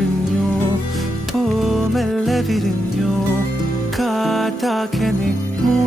കാർമേഘമൊഴിഞ്ഞു പൂമെല്ലെ വിരിഞ്ഞു കാറ്റാകെ നീ മുളുന്നൊരീണമോ